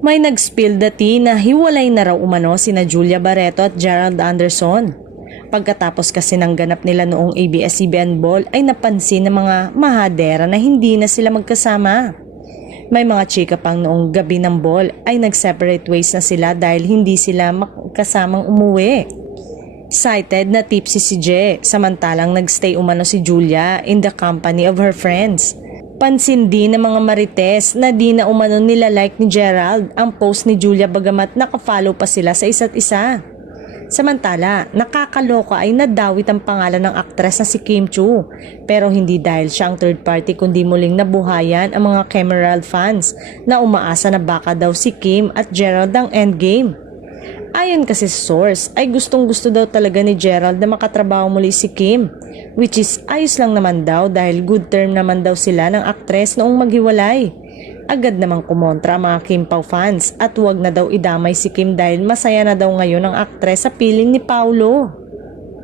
May nag-spill the tea na hiwalay na raw umano sina Julia Barreto at Gerald Anderson. Pagkatapos kasi ng ganap nila noong ABS-CBN Ball ay napansin ng mga mahadera na hindi na sila magkasama. May mga chika pang noong gabi ng ball ay nag-separate ways na sila dahil hindi sila magkasamang umuwi. Cited na tipsy si Je, samantalang nagstay umano si Julia in the company of her friends. Pansin din ng mga marites na di na umano nila like ni Gerald ang post ni Julia bagamat nakafollow pa sila sa isa't isa. Samantala, nakakaloka ay nadawit ang pangalan ng aktres na si Kim Chiu, pero hindi dahil siya ang third party kundi muling nabuhayan ang mga Kemerald fans na umaasa na baka daw si Kim at Gerald ang endgame. Ayon kasi sa source ay gustong-gusto daw talaga ni Gerald na makatrabaho muli si Kim, which is ayos lang naman daw dahil good term naman daw sila ng aktres noong maghiwalay. Agad namang kumontra ang mga Kim Pao fans at huwag na daw idamay si Kim dahil masaya na daw ngayon ang aktres sa piling ni Paulo.